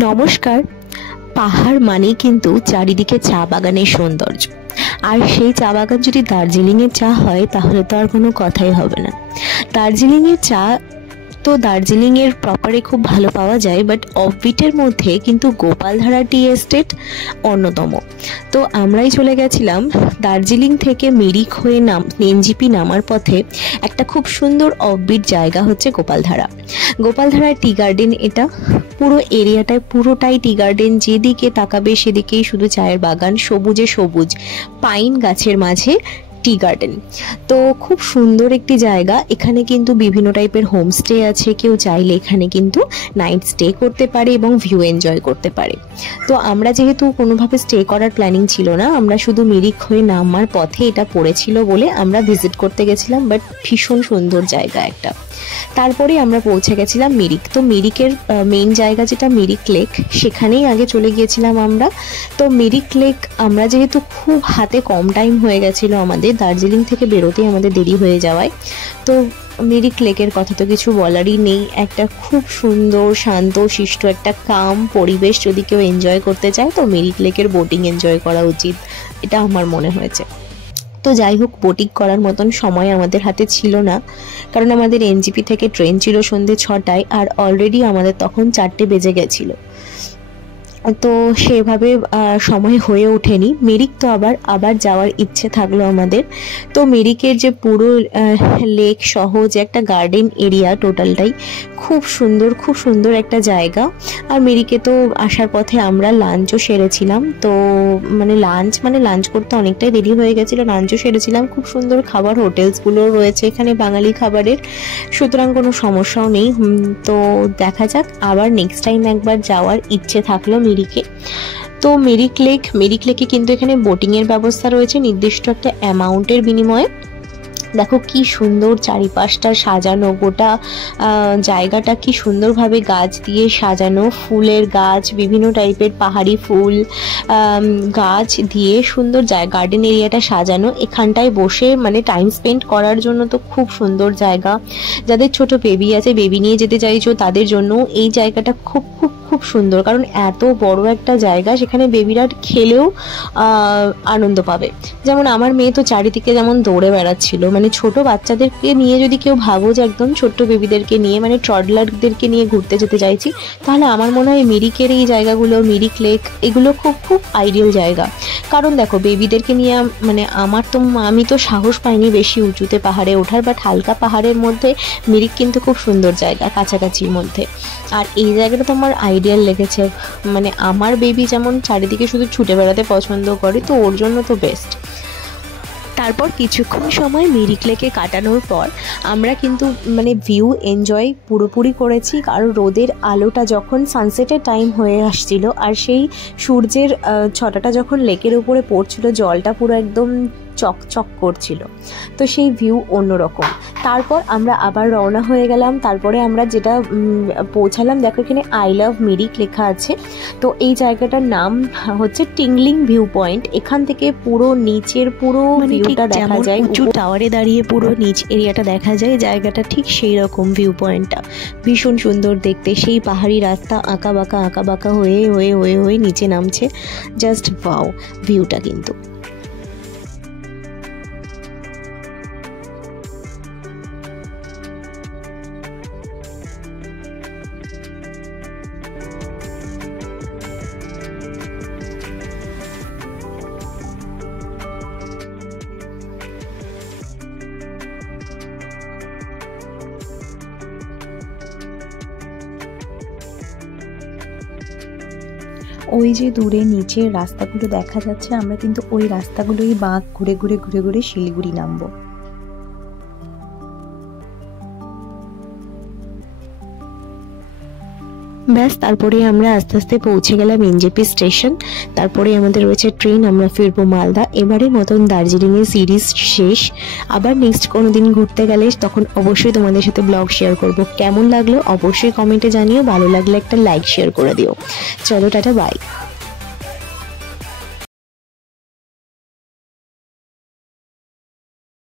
নমস্কার। পাহাড় মানেই কিন্তু চারিদিকে চা বাগানের সৌন্দর্য। আর সেই চা বাগান যদি দার্জিলিংয়ের চা হয় তাহলে তো আর কোনো কথাই হবে না। দার্জিলিংয়ের চা তো দার্জিলিংয়ের প্রপারে খুব ভালো পাওয়া যায়, বাট অফবিটের মধ্যে কিন্তু গোপালধারা টি এস্টেট অন্যতম। তো আমরাই চলে গেছিলাম দার্জিলিং থেকে মিরিক হয়ে এনজিপি নামার পথে একটা খুব সুন্দর অফবিট জায়গা হচ্ছে গোপালধারা টি গার্ডেন। এটা পুরো এরিয়াটায় পুরোটাই টি গার্ডেন, যেদিকে তাকাবে সেদিকেই শুধু চায়ের বাগান, সবুজে সবুজ পাইন গাছের মাঝে টি গার্ডেন। তো খুব সুন্দর একটি জায়গা। এখানে কিন্তু বিভিন্ন টাইপের হোমস্টে আছে, কেউ চাইলে এখানে কিন্তু নাইট স্টে করতে পারে এবং ভিউ এনজয় করতে পারে। তো আমরা যেহেতু কোনোভাবে স্টে করার প্ল্যানিং ছিল না, আমরা শুধু মিরিক হয়ে নামার পথে এটা পড়েছিল বলে আমরা ভিজিট করতে গেছিলাম, বাট ভীষণ সুন্দর জায়গা একটা। তারপরে আমরা পৌঁছে গেছিলাম মিরিক। তো মিরিকের মেইন জায়গা যেটা মিরিক লেক, সেখানেই আগে চলে গিয়েছিলাম আমরা। তো মিরিক লেক আমরা যেহেতু খুব হাতে কম টাইম হয়ে গেছিলো, আমাদের দার্জিলিং থেকে বেরোতেই আমাদের দেরি হয়ে যাওয়ায়, তো মিরিক লেকের কথা তো কিছু বলারই নেই। একটা খুব সুন্দর শান্ত শিষ্ট একটা কাম পরিবেশ, যদি কেউ এনজয় করতে চায় তো মিরিক লেকের বোটিং এনজয় করা উচিত, এটা আমার মনে হয়েছে। তো যাই হোক, বোটিং করার মতন সময় আমাদের হাতে ছিল না, কারণ আমাদের এনজিপি থেকে ট্রেন ছিল সন্ধ্যে 6টায়, আর অলরেডি আমাদের তখন 4টে বেজে গেছিলো। তো সেভাবে সময় হয়ে ওঠেনি। মিরিক তো আবার যাওয়ার ইচ্ছে থাকলো আমাদের। তো মিরিকের যে পুরো লেক সহ যে একটা গার্ডেন এরিয়া, টোটালটাই খুব সুন্দর একটা জায়গা। আর মিরিকে তো আসার পথে আমরা লাঞ্চও সেরেছিলাম। তো লাঞ্চ করতে অনেকটাই দেরি হয়ে গেছিলো, লাঞ্চও সেরেছিলাম। খুব সুন্দর খাবার হোটেলসগুলো রয়েছে এখানে বাঙালি খাবারের, সুতরাং কোনো সমস্যাও নেই। তো দেখা যাক, আবার নেক্সট টাইম একবার যাওয়ার ইচ্ছে থাকলো মিরিকে। তো মিরিক লেকে কিন্তু এখানে বোটিংয়ের ব্যবস্থা রয়েছে নির্দিষ্ট একটা অ্যামাউন্টের বিনিময়ে। দেখো কি সুন্দর চারিপাশটা সাজানো, গোটা জায়গাটা কি সুন্দরভাবে গাছ দিয়ে সাজানো, ফুলের গাছ, বিভিন্ন টাইপের পাহাড়ি ফুল গাছ দিয়ে সুন্দর গার্ডেন এরিয়াটা সাজানো। এখানটায় বসে টাইম স্পেন্ড করার জন্য তো খুব সুন্দর জায়গা। যাদের ছোট বেবি আছে, বেবি নিয়ে যেতে চাইছো, তাদের জন্য এই জায়গাটা খুব খুব খুব সুন্দর, কারণ এত বড় একটা জায়গা, সেখানে বেবিরা খেলেও আনন্দ পাবে। যেমন আমার মেয়ে তো চারিদিকে যেমন দৌড়ে বেড়াচ্ছিল। ছোট বাচ্চাদেরকে নিয়ে যদি কেউ ভাবো যে একদম ছোট্ট বেবিদেরকে নিয়ে ট্রডলারদেরকে নিয়ে ঘুরতে যেতে চাইছি, তাহলে আমার মনে হয় মিরিকের এই জায়গাগুলো, মিরিক লেক, এগুলো খুব খুব আইডিয়াল জায়গা। কারণ দেখো, বেবিদেরকে নিয়ে আমি তো সাহস পাইনি বেশি উঁচুতে পাহাড়ে ওঠার, বাট হালকা পাহাড়ের মধ্যে মিরিক কিন্তু খুব সুন্দর জায়গা, কাছাকাছির মধ্যে। আর এই জায়গাটা তো আমার আইডিয়াল লেগেছে। আমার বেবি যেমন চারিদিকে শুধু ছুটে বেড়াতে পছন্দ করে, তো ওর জন্য তো বেস্ট। তারপর কিছুক্ষণ সময় মিরিক লেকে কাটানোর পর আমরা কিন্তু ভিউ এনজয় পুরোপুরি করেছি। কারণ রোদের আলোটা যখন সানসেটের টাইম হয়ে আসছিল, আর সেই সূর্যের ছটাটা যখন লেকের উপরে পড়ছিল, জলটা পুরো একদম চকচক করছিল, তো সেই ভিউ অন্যরকম। তারপর আমরা আবার রওনা হয়ে গেলাম। তারপরে আমরা যেটা পৌঁছালাম, দেখো এখানে আই লাভ মিরিক লেখা আছে। তো এই জায়গাটার নাম হচ্ছে টিংলিং ভিউ পয়েন্ট। এখান থেকে পুরো নিচের পুরো ভিউটা দেখা যায়, উঁচু টাওয়ারে দাঁড়িয়ে পুরো নিচ এরিয়াটা দেখা যায়। জায়গাটা ঠিক সেই রকম ভিউ পয়েন্টটা ভীষণ সুন্দর দেখতে। সেই পাহাড়ি রাস্তা আঁকা বাঁকা হয়ে হয়ে হয়ে হয়ে নিচে নামছে, জাস্ট ওয়াও ভিউটা কিন্তু। ওই যে দূরে নিচের রাস্তাগুলো দেখা যাচ্ছে, আমরা কিন্তু ওই রাস্তাগুলোই বাঁক ঘুরে ঘুরে শিলিগুড়ি নামবো। ব্যাস, তারপরে আমরা আস্তে আস্তে পৌঁছে গেলাম এনজেপি স্টেশন। তারপরে আমাদের রয়েছে ট্রেন, আমরা ফিরবো মালদা। এবারের মতন দার্জিলিংয়ের সিরিজ শেষ। আবার নেক্সট কোনো দিন ঘুরতে গেলে তখন অবশ্যই তোমাদের সাথে ব্লগ শেয়ার করব। কেমন লাগলো অবশ্যই কমেন্টে জানিও, ভালো লাগলে একটা লাইক শেয়ার করে দিও। চলো, টাটা, বাই।